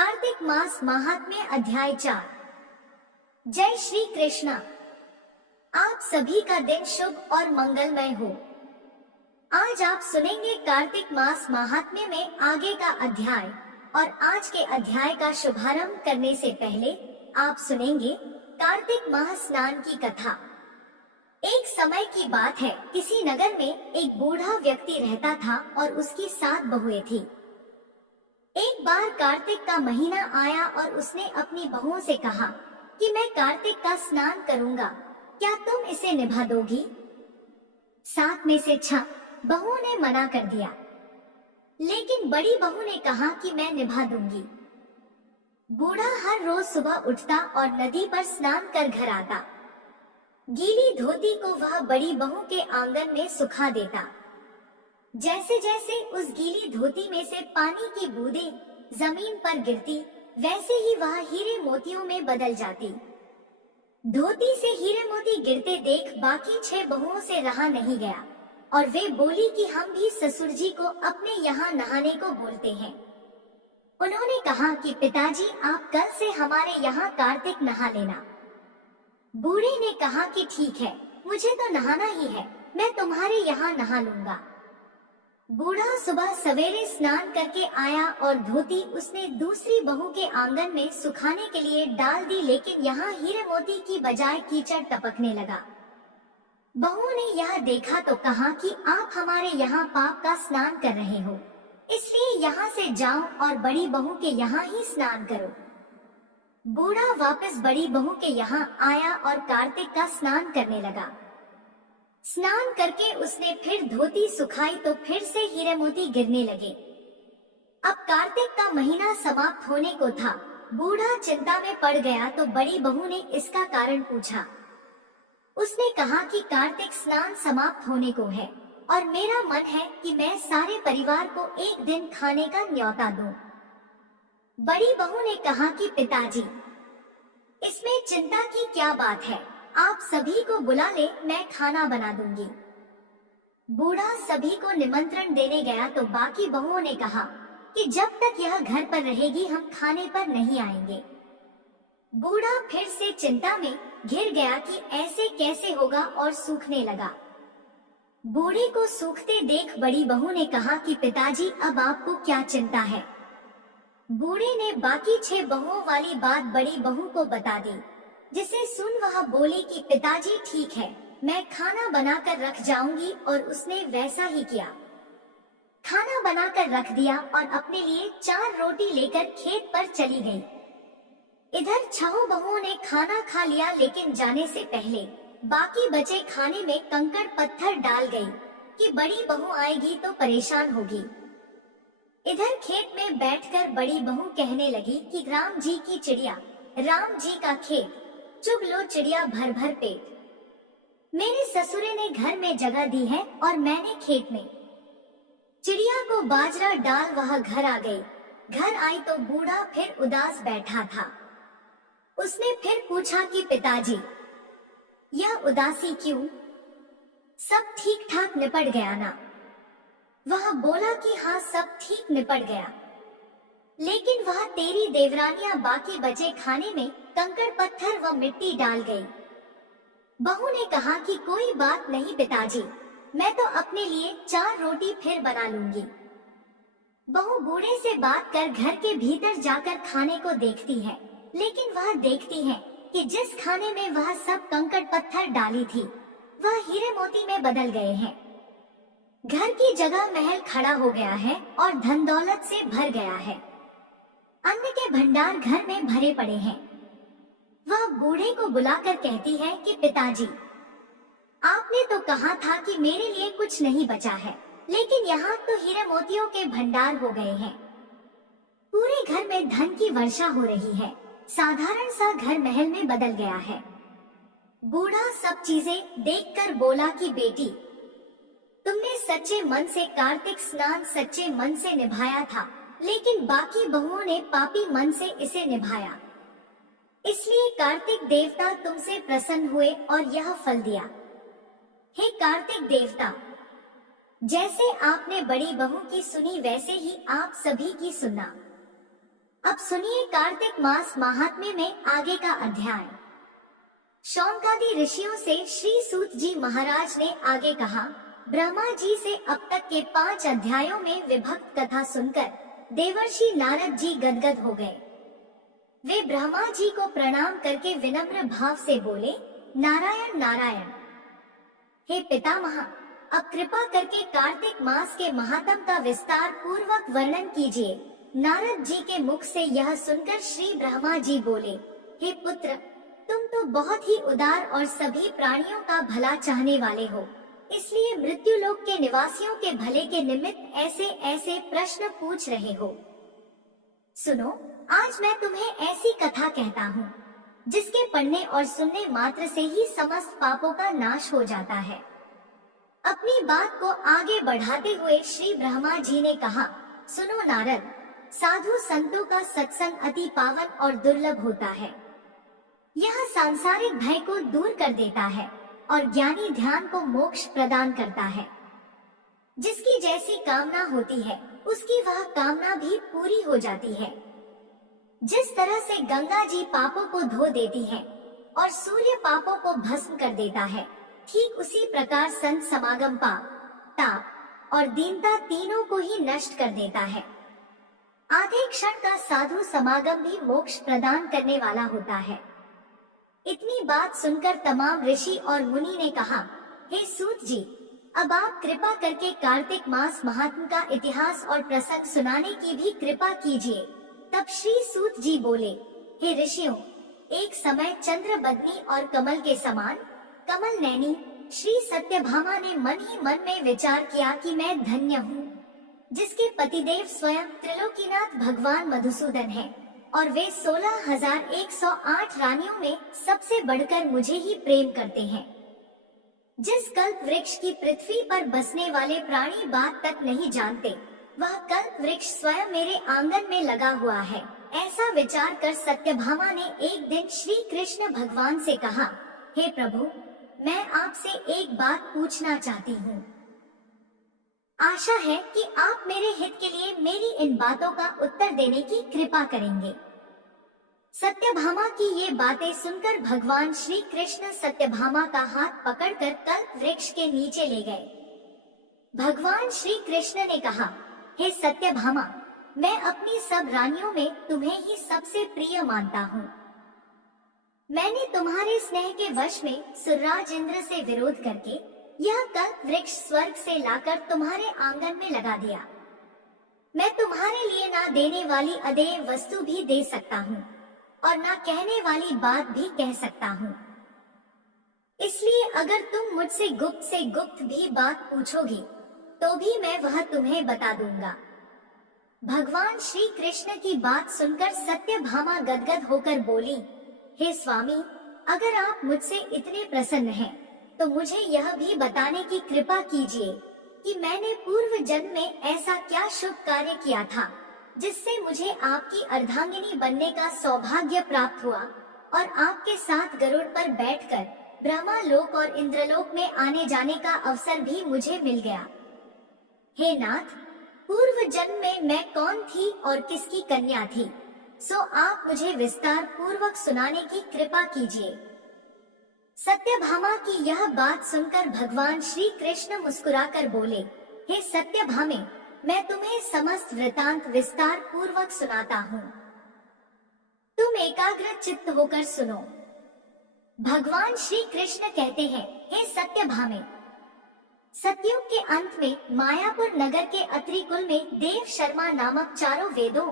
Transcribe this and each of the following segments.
कार्तिक मास महात्म्य अध्याय 4। जय श्री कृष्ण। आप सभी का दिन शुभ और मंगलमय हो। आज आप सुनेंगे कार्तिक मास महात्म्य में आगे का अध्याय। और आज के अध्याय का शुभारंभ करने से पहले आप सुनेंगे कार्तिक माह स्नान की कथा। एक समय की बात है, किसी नगर में एक बूढ़ा व्यक्ति रहता था और उसकी 7 बहुएं थी। एक बार कार्तिक का महीना आया और उसने अपनी बहुओं से कहा कि मैं कार्तिक का स्नान करूंगा, क्या तुम इसे निभा दोगी? 7 में से 6 बहुओं ने मना कर दिया, लेकिन बड़ी बहू ने कहा कि मैं निभा दूंगी। बूढ़ा हर रोज सुबह उठता और नदी पर स्नान कर घर आता। गीली धोती को वह बड़ी बहू के आंगन में सुखा देता। जैसे जैसे उस गीली धोती में से पानी की बूंदें जमीन पर गिरती, वैसे ही वह हीरे मोतियों में बदल जाती। धोती से हीरे मोती गिरते देख बाकी 6 बहुओं से रहा नहीं गया और वे बोली कि हम भी ससुर जी को अपने यहाँ नहाने को बोलते हैं। उन्होंने कहा कि पिताजी, आप कल से हमारे यहाँ कार्तिक नहा लेना। बूढ़े ने कहा कि ठीक है, मुझे तो नहाना ही है, मैं तुम्हारे यहाँ नहा लूंगा। बूढ़ा सुबह सवेरे स्नान करके आया और धोती उसने दूसरी बहू के आंगन में सुखाने के लिए डाल दी, लेकिन यहाँ हीरे मोती की बजाय कीचड़ टपकने लगा। बहू ने यह देखा तो कहा कि आप हमारे यहाँ पाप का स्नान कर रहे हो, इसलिए यहाँ से जाओ और बड़ी बहू के यहाँ ही स्नान करो। बूढ़ा वापस बड़ी बहू के यहाँ आया और कार्तिक का स्नान करने लगा। स्नान करके उसने फिर धोती सुखाई तो फिर से हीरे मोती गिरने लगे। अब कार्तिक का महीना समाप्त होने को था। बूढ़ा चिंता में पड़ गया तो बड़ी बहू ने इसका कारण पूछा। उसने कहा कि कार्तिक स्नान समाप्त होने को है और मेरा मन है कि मैं सारे परिवार को एक दिन खाने का न्योता दूं। बड़ी बहू ने कहा कि पिताजी, इसमें चिंता की क्या बात है, आप सभी को बुला ले, मैं खाना बना दूंगी। बूढ़ा सभी को निमंत्रण देने गया तो बाकी बहुओं ने कहा कि जब तक यह घर पर रहेगी हम खाने पर नहीं आएंगे। बूढ़ा फिर से चिंता में घिर गया कि ऐसे कैसे होगा और सूखने लगा। बूढ़े को सूखते देख बड़ी बहू ने कहा कि पिताजी, अब आपको क्या चिंता है? बूढ़े ने बाकी 6 बहुओं वाली बात बड़ी बहू को बता दी, जिसे सुन वह बोली कि पिताजी ठीक है, मैं खाना बनाकर रख जाऊंगी। और उसने वैसा ही किया। खाना बनाकर रख दिया और अपने लिए 4 रोटी लेकर खेत पर चली गई। इधर 6 बहुओं ने खाना खा लिया, लेकिन जाने से पहले बाकी बचे खाने में कंकड़ पत्थर डाल गई कि बड़ी बहू आएगी तो परेशान होगी। इधर खेत में बैठकर बड़ी बहू कहने लगी कि राम जी की चिड़िया, राम जी का खेत, चुग लो चिड़िया भर भर पेट। मेरे ससुरे ने घर में जगह दी है और मैंने खेत में। चिड़िया को बाजरा डाल वह घर आ गई। घर आई तो बूढ़ा फिर उदास बैठा था। उसने फिर पूछा कि पिताजी, यह उदासी क्यों? सब ठीक ठाक निपट गया ना? वह बोला कि हाँ, सब ठीक निपट गया, लेकिन वह तेरी देवरानियां बाकी बचे खाने में कंकड़ पत्थर व मिट्टी डाल गई। बहू ने कहा कि कोई बात नहीं पिताजी, मैं तो अपने लिए 4 रोटी फिर बना लूंगी। बहू बूढ़े से बात कर घर के भीतर जाकर खाने को देखती है, लेकिन वह देखती है कि जिस खाने में वह सब कंकड़ पत्थर डाली थी वह हीरे मोती में बदल गए हैं। घर की जगह महल खड़ा हो गया है और धन दौलत से भर गया है। अन्न के भंडार घर में भरे पड़े हैं। वह बूढ़े को बुलाकर कहती है कि पिताजी, आपने तो कहा था कि मेरे लिए कुछ नहीं बचा है, लेकिन यहाँ तो हीरे मोतियों के भंडार हो गए हैं। पूरे घर में धन की वर्षा हो रही है, साधारण सा घर महल में बदल गया है। बूढ़ा सब चीजें देखकर बोला कि बेटी, तुमने सच्चे मन से कार्तिक स्नान सच्चे मन से निभाया था, लेकिन बाकी बहुओं ने पापी मन से इसे निभाया, इसलिए कार्तिक देवता तुमसे प्रसन्न हुए और यह फल दिया। हे कार्तिक देवता, जैसे आपने बड़ी बहू की सुनी वैसे ही आप सभी की सुनना। अब सुनिए कार्तिक मास महात्म्य में आगे का अध्याय। शौनकादि ऋषियों से श्री सूत जी महाराज ने आगे कहा, ब्रह्मा जी से अब तक के 5 अध्यायों में विभक्त कथा सुनकर देवर्षि नारद जी गदगद हो गए। वे ब्रह्मा जी को प्रणाम करके विनम्र भाव से बोले, नारायण नारायण। हे पितामह, अब कृपा करके कार्तिक मास के महात्म का विस्तार पूर्वक वर्णन कीजिए। नारद जी के मुख से यह सुनकर श्री ब्रह्मा जी बोले, हे पुत्र, तुम तो बहुत ही उदार और सभी प्राणियों का भला चाहने वाले हो, इसलिए मृत्यु लोक के निवासियों के भले के निमित्त ऐसे ऐसे प्रश्न पूछ रहे हो। सुनो, आज मैं तुम्हें ऐसी कथा कहता हूँ जिसके पढ़ने और सुनने मात्र से ही समस्त पापों का नाश हो जाता है। अपनी बात को आगे बढ़ाते हुए श्री ब्रह्मा जी ने कहा, सुनो नारद, साधु संतों का सत्संग अति पावन और दुर्लभ होता है। यह सांसारिक भय को दूर कर देता है और ज्ञानी ध्यान को मोक्ष प्रदान करता है। जिसकी जैसी कामना होती है उसकी वह कामना भी पूरी हो जाती है। जिस तरह से गंगा जी पापों को धो देती है और सूर्य पापों को भस्म कर देता है, ठीक उसी प्रकार संत समागम पाप, ताप और दीनता तीनों को ही नष्ट कर देता है। आधे क्षण का साधु समागम भी मोक्ष प्रदान करने वाला होता है। इतनी बात सुनकर तमाम ऋषि और मुनि ने कहा, हे सूत जी, अब आप कृपा करके कार्तिक मास महात्म का इतिहास और प्रसंग सुनाने की भी कृपा कीजिए। तब श्री सूत जी बोले, हे ऋषियों, एक समय चंद्र बदनी और कमल के समान कमल नैनी श्री सत्यभामा ने मन ही मन में विचार किया कि मैं धन्य हूँ, जिसके पतिदेव स्वयं त्रिलोकीनाथ भगवान मधुसूदन हैं और वे 16,108 रानियों में सबसे बढ़कर मुझे ही प्रेम करते हैं। जिस कल्प वृक्ष की पृथ्वी पर बसने वाले प्राणी बात तक नहीं जानते, वह कल्प वृक्ष स्वयं मेरे आंगन में लगा हुआ है। ऐसा विचार कर सत्यभामा ने एक दिन श्री कृष्ण भगवान से कहा, हे प्रभु, मैं आपसे एक बात पूछना चाहती हूँ। आशा है कि आप मेरे हित के लिए मेरी इन बातों का उत्तर देने की कृपा करेंगे। सत्यभामा की ये बातें सुनकर भगवान श्री कृष्ण सत्यभामा का हाथ पकड़कर कल्प वृक्ष के नीचे ले गए। भगवान श्री कृष्ण ने कहा, हे सत्यभामा, मैं अपनी सब रानियों में तुम्हें ही सबसे प्रिय मानता हूँ। मैंने तुम्हारे स्नेह के वश में सुरराज इंद्र से विरोध करके यह कल्प वृक्ष स्वर्ग से लाकर तुम्हारे आंगन में लगा दिया। मैं तुम्हारे लिए ना देने वाली अदेय वस्तु भी दे सकता हूँ और ना कहने वाली बात भी कह सकता हूँ। इसलिए अगर तुम मुझसे गुप्त भी बात पूछोगी तो भी मैं वह तुम्हें बता दूंगा। भगवान श्री कृष्ण की बात सुनकर सत्यभामा गदगद होकर बोली, हे स्वामी, अगर आप मुझसे इतने प्रसन्न हैं, तो मुझे यह भी बताने की कृपा कीजिए कि मैंने पूर्व जन्म में ऐसा क्या शुभ कार्य किया था जिससे मुझे आपकी अर्धांगिनी बनने का सौभाग्य प्राप्त हुआ और आपके साथ गरुड़ पर बैठकर ब्रह्मा लोक और इंद्रलोक में आने जाने का अवसर भी मुझे मिल गया। हे नाथ, पूर्व जन्म में मैं कौन थी और किसकी कन्या थी, सो आप मुझे विस्तार पूर्वक सुनाने की कृपा कीजिए। सत्यभामा की यह बात सुनकर भगवान श्री कृष्ण मुस्कुराकर बोले, हे सत्यभामे, मैं तुम्हें समस्त वृतांत विस्तार पूर्वक सुनाता हूँ। तुम एकाग्र चित्त होकर सुनो। भगवान श्री कृष्ण कहते हैं, हे सत्यभामे, सतयुग के अंत में मायापुर नगर के अत्रिकुल में देव शर्मा नामक 4 वेदों,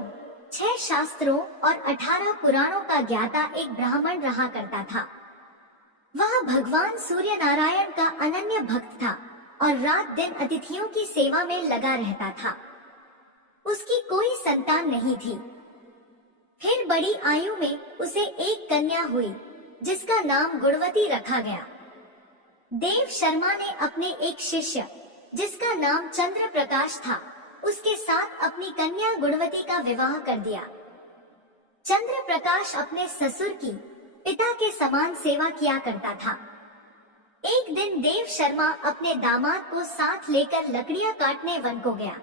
6 शास्त्रों और 18 पुराणों का ज्ञाता एक ब्राह्मण रहा करता था। वह भगवान सूर्य नारायण का अनन्य भक्त था और रात दिन अतिथियों की सेवा में लगा रहता था। उसकी कोई संतान नहीं थी। फिर बड़ी आयु में उसे एक कन्या हुई जिसका नाम गुणवती रखा गया। देव शर्मा ने अपने एक शिष्य जिसका नाम चंद्र प्रकाश था, उसके साथ अपनी कन्या गुणवती का विवाह कर दिया। चंद्र प्रकाश अपने ससुर की पिता के समान सेवा किया करता था। एक दिन देव शर्मा अपने दामाद को साथ लेकर लकड़ियां काटने वन को गया।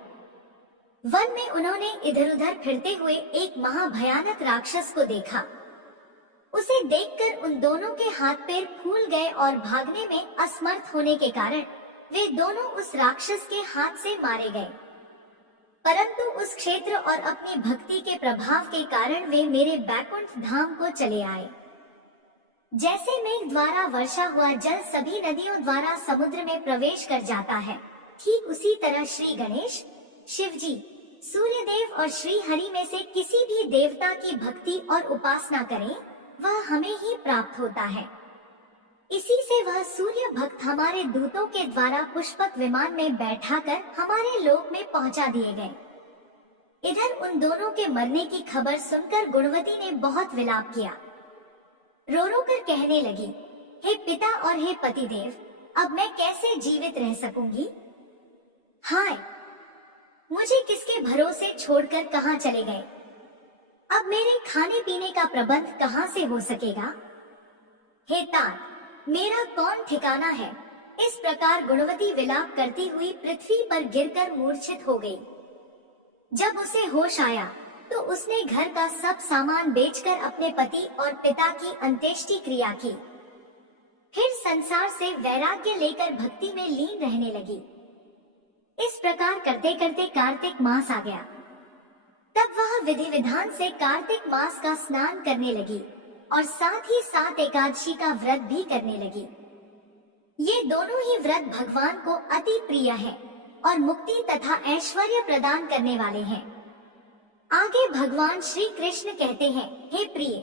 वन में उन्होंने इधर उधर फिरते हुए एक महाभयानक राक्षस को देखा। उसे देखकर उन दोनों के हाथ पैर फूल गए और भागने में असमर्थ होने के कारण वे दोनों उस राक्षस के हाथ से मारे गए। परंतु उस क्षेत्र और अपनी भक्ति के प्रभाव के कारण वे मेरे बैकुंठ धाम को चले आए। जैसे मेघ द्वारा वर्षा हुआ जल सभी नदियों द्वारा समुद्र में प्रवेश कर जाता है, ठीक उसी तरह श्री गणेश, शिवजी, सूर्यदेव और श्री हरि में से किसी भी देवता की भक्ति और उपासना करें, वह हमें ही प्राप्त होता है। इसी से वह सूर्य भक्त हमारे दूतों के द्वारा पुष्पक विमान में बैठाकर हमारे लोक में पहुंचा दिए गए। इधर उन दोनों के मरने की खबर सुनकर गुणवती ने बहुत विलाप किया। रो रो कर कहने लगी, हे पिता और हे पतिदेव, अब मैं कैसे जीवित रह सकूंगी? हाय, मुझे किसके भरोसे छोड़कर कहाँ चले गए? अब मेरे खाने पीने का प्रबंध कहाँ से हो सकेगा? हे तात, मेरा कौन ठिकाना है? इस प्रकार गुणवती विलाप करती हुई पृथ्वी पर गिरकर मूर्छित हो गई। जब उसे होश आया तो उसने घर का सब सामान बेचकर अपने पति और पिता की अंत्येष्टि क्रिया की। फिर संसार से वैराग्य लेकर भक्ति में लीन रहने लगी। इस प्रकार करते करते कार्तिक मास आ गया। तब वह विधि विधान से कार्तिक मास का स्नान करने लगी और साथ ही साथ एकादशी का व्रत भी करने लगी। ये दोनों ही व्रत भगवान को अति प्रिय है और मुक्ति तथा ऐश्वर्य प्रदान करने वाले हैं। आगे भगवान श्री कृष्ण कहते हैं, हे प्रिय,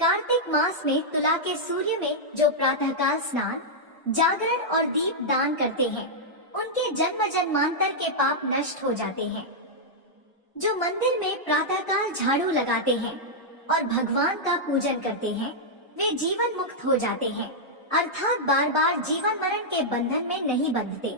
कार्तिक मास में तुला के सूर्य में जो प्रातःकाल स्नान, जागरण और दीप दान करते हैं, उनके जन्म जन्मांतर के पाप नष्ट हो जाते हैं। जो मंदिर में प्रातःकाल झाड़ू लगाते हैं और भगवान का पूजन करते हैं, वे जीवन मुक्त हो जाते हैं, अर्थात बार बार जीवन मरण के बंधन में नहीं बंधते।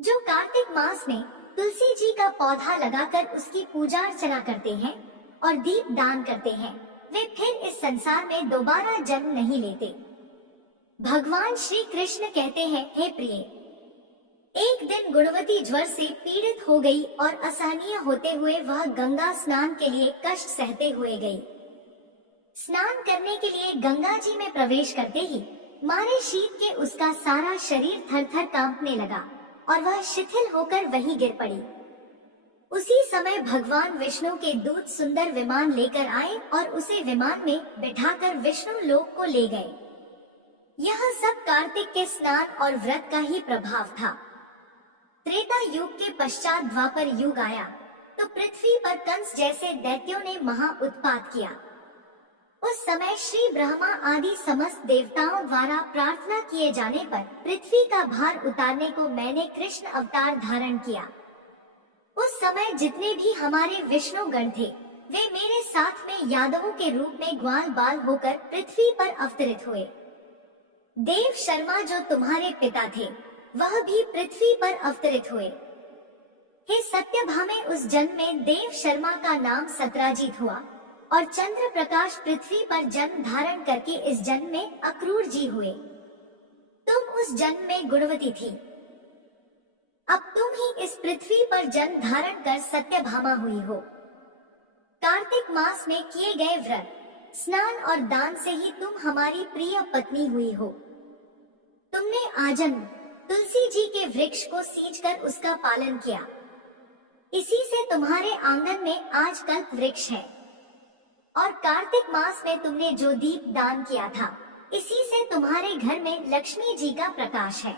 जो कार्तिक मास में तुलसी जी का पौधा लगाकर उसकी पूजा अर्चना करते हैं और दीप दान करते हैं, वे फिर इस संसार में दोबारा जन्म नहीं लेते। भगवान श्री कृष्ण कहते हैं, हे प्रिय, एक दिन गुणवती ज्वर से पीड़ित हो गई और असहनीय होते हुए वह गंगा स्नान के लिए कष्ट सहते हुए गई। स्नान करने के लिए गंगा जी में प्रवेश करते ही मारे शीत के उसका सारा शरीर थर-थर कांपने लगा और वह शिथिल होकर वहीं गिर पड़ी। उसी समय भगवान विष्णु के दूत सुंदर विमान लेकर आए और उसे विमान में बिठाकर विष्णु लोक को ले गए। यह सब कार्तिक के स्नान और व्रत का ही प्रभाव था। त्रेता युग के पश्चात द्वापर युग आया तो पृथ्वी पर कंस जैसे दैत्यों ने महा उत्पात किया। उस समय श्री ब्रह्मा आदि समस्त देवताओं द्वारा प्रार्थना किए जाने पर पृथ्वी का भार उतारने को मैंने कृष्ण अवतार धारण किया। उस समय जितने भी हमारे विष्णु गण थे, वे मेरे साथ में यादवों के रूप में ग्वाल बाल होकर पृथ्वी पर अवतरित हुए। देव शर्मा जो तुम्हारे पिता थे, वह भी पृथ्वी पर अवतरित हुए। हे सत्यभामे, उस जन्म में देव शर्मा का नाम सत्राजीत हुआ और चंद्र प्रकाश पृथ्वी पर जन्म धारण करके इस जन्म में अक्रूर जी हुए। तुम उस जन्म में गुणवती थी। अब तुम ही इस पृथ्वी पर जन्म धारण कर सत्यभामा हुई हो। कार्तिक मास में किए गए व्रत, स्नान और दान से ही तुम हमारी प्रिय पत्नी हुई हो। तुमने आजन्म तुलसी जी के वृक्ष को सींचकर उसका पालन किया। इसी से तुम्हारे आंगन में आज कल्प वृक्ष है। और कार्तिक मास में तुमने जो दीप दान किया था, इसी से तुम्हारे घर में लक्ष्मी जी का प्रकाश है।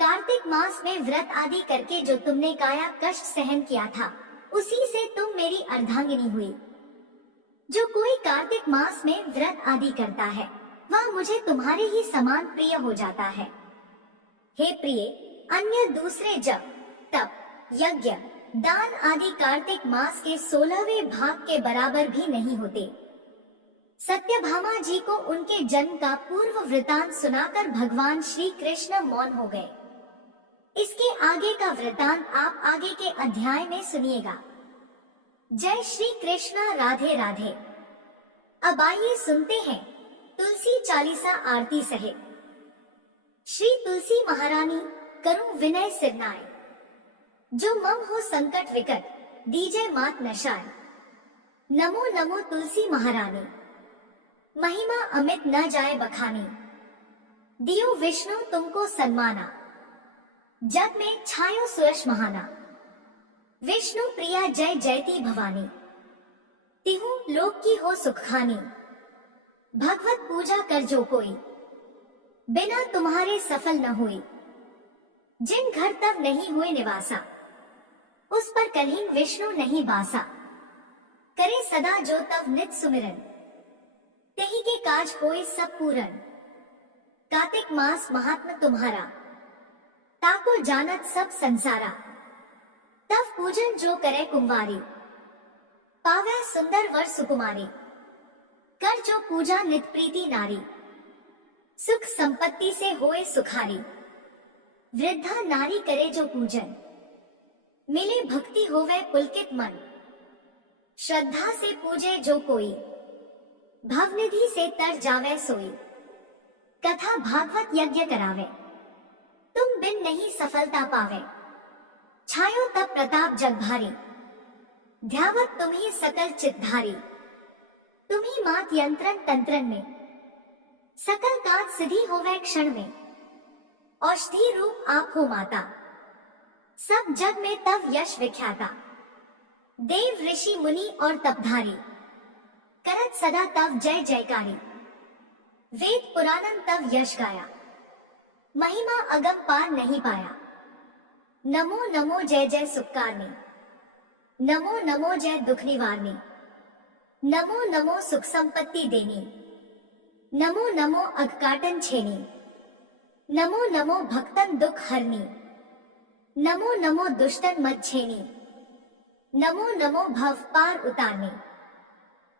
कार्तिक मास में व्रत आदि करके जो तुमने काया कष्ट सहन किया था, उसी से तुम मेरी अर्धांगिनी हुई। जो कोई कार्तिक मास में व्रत आदि करता है, वह मुझे तुम्हारे ही समान प्रिय हो जाता है। हे प्रिय, अन्य दूसरे जप, तप, यज्ञ, दान आदि कार्तिक मास के 16वें भाग के बराबर भी नहीं होते। सत्यभामा जी को उनके जन्म का पूर्व वृतांत सुनाकर भगवान श्री कृष्ण मौन हो गए। इसके आगे का वृतांत आप आगे के अध्याय में सुनिएगा। जय श्री कृष्ण, राधे राधे। अब आइए सुनते हैं तुलसी चालीसा आरती सहित। श्री तुलसी महारानी, करूं विनय सिरनाए। जो मम हो संकट विकट, दीजय मात नशाय। नमो नमो तुलसी महारानी, महिमा अमित न जाए बखानी। दियो विष्णु तुमको सन्माना, जग में छायो सुयश महाना। विष्णु प्रिया जय जयती भवानी, तिहु लोक की हो सुखखानी। भगवत पूजा कर जो कोई, बिना तुम्हारे सफल न हुई। जिन घर तब नहीं हुए निवासा, उस पर कलहीन विष्णु नहीं बासा। करे सदा जो तब नित सुमिरन, तेहि के काज होए सब पूरन। कार्तिक मास महात्म तुम्हारा, ताको जानत सब संसारा। तब पूजन जो करे कुंवारी, पावे सुंदर वर सुकुमारी। कर जो पूजा नित प्रीति नारी, सुख संपत्ति से होए सुखारी। वृद्धा नारी करे जो पूजन, मिले भक्ति होवे पुलकित मन। श्रद्धा से पूजे जो कोई, भवनिधि से तर जावे सोई। कथा भागवत यज्ञ करावे, तुम बिन नहीं सफलता पावे। छायो तब प्रताप जग भारी, ध्यावत तुम्ही सकल चितधारी। तुम्ही मात यंत्रन तंत्रन में, सकल काज सिद्धि होवे क्षण में। औषधि रूप आप हो माता, सब जग में तव यश विख्याता। देव ऋषि मुनि और तपधारी, करत सदा तव जय जयकारी। वेद पुराणन तव यश गाया, महिमा अगम पार नहीं पाया। नमो नमो जय जय सुखकारनी, नमो नमो जय दुख निवारनी। नमो नमो सुख संपत्ति देनी, नमो नमो अघकाटन छेनी। नमो नमो भक्तन दुख हरनी, नमो नमो दुष्टन मत छेनी। नमो नमो भव पार उतारनी,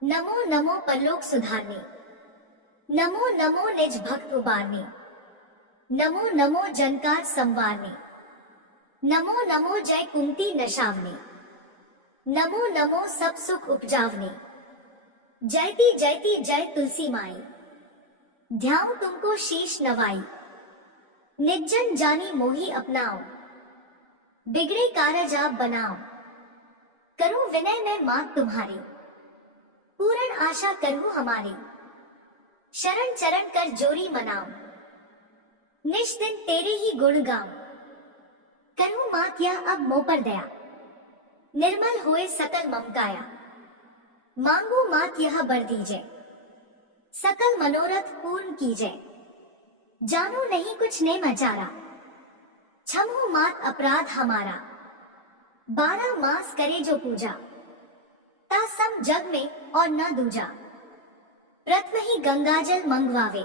नमो नमो परलोक सुधारनी। नमो नमो निज भक्त उबारनी, नमो नमो जनकार संवारनी। नमो नमो जय कुंती नशावनी, नमो नमो सब सुख उपजावनी। जयती जयती जय तुलसी माई, ध्याऊं तुमको शीश नवाई। निजन जानी मोही अपनाओ, बिगड़े कारज आप बनाओ। करूं विनय मैं मात तुम्हारी, पूर्ण आशा करूं हमारी। शरण चरण कर जोरी मनाओ, निश दिन तेरे ही गुण गाऊं। करूं मात यह अब मोह पर दया, निर्मल होए सकल ममकाया। मांगू मात यह बर दीजै, सकल मनोरथ पूर्ण कीजै। जानो नहीं कुछ ने मचारा, क्षमो मात अपराध हमारा। 12 मास करे जो पूजा, ता सम जग में और न दूजा। प्रथम ही गंगाजल मंगवावे,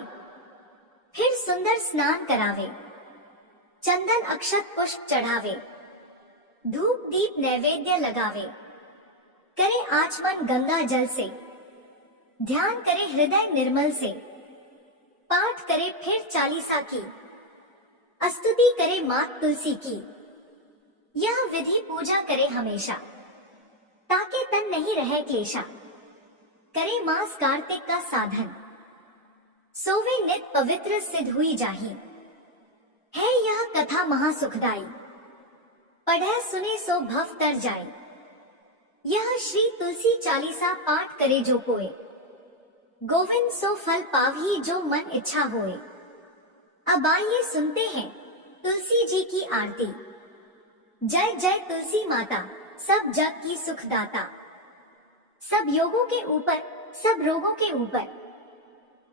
फिर सुंदर स्नान करावे। चंदन अक्षत पुष्प चढ़ावे, धूप दीप नैवेद्य लगावे। करे आचमन गंगा जल से, ध्यान करे हृदय निर्मल से। पाठ करे फिर चालीसा की, स्तुति करे मात तुलसी की। यह विधि पूजा करे हमेशा, ताके तन नहीं रहे क्लेशा। करे मास कार्तिक का साधन, सोवे नित पवित्र सिद्ध हुई जाही। है यह कथा महासुखदाई, पढ़े सुने सो भव तर जाए। यह श्री तुलसी चालीसा पाठ करे जो कोय, गोविंद सो फल पावही जो मन इच्छा होए। अब आइए सुनते हैं तुलसी जी की आरती। जय जय तुलसी माता, सब जग की सुखदाता। सब योगों के ऊपर, सब रोगों के ऊपर,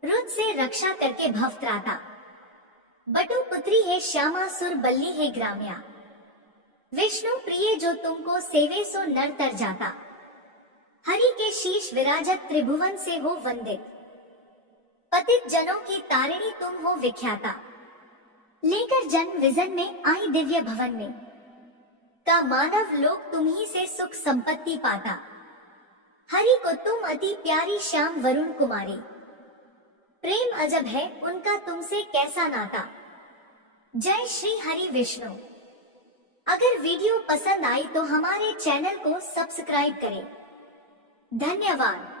रुद्र से रक्षा करके भव त्राता। बटु पुत्री है श्यामा, सुर बल्ली है ग्राम्या। विष्णु प्रिय जो तुमको सेवे सो नर तर जाता। हरि के शीश विराजत त्रिभुवन से हो वंदित। पतित जनों की तारिणी तुम हो विख्याता। लेकर जन्म विजन में आई दिव्य भवन में, का मानव लोक तुम्ही से सुख संपत्ति पाता। हरि को तुम अति प्यारी श्याम वरुण कुमारी। प्रेम अजब है उनका तुमसे कैसा नाता। जय श्री हरि विष्णु। अगर वीडियो पसंद आई तो हमारे चैनल को सब्सक्राइब करें। धन्यवाद।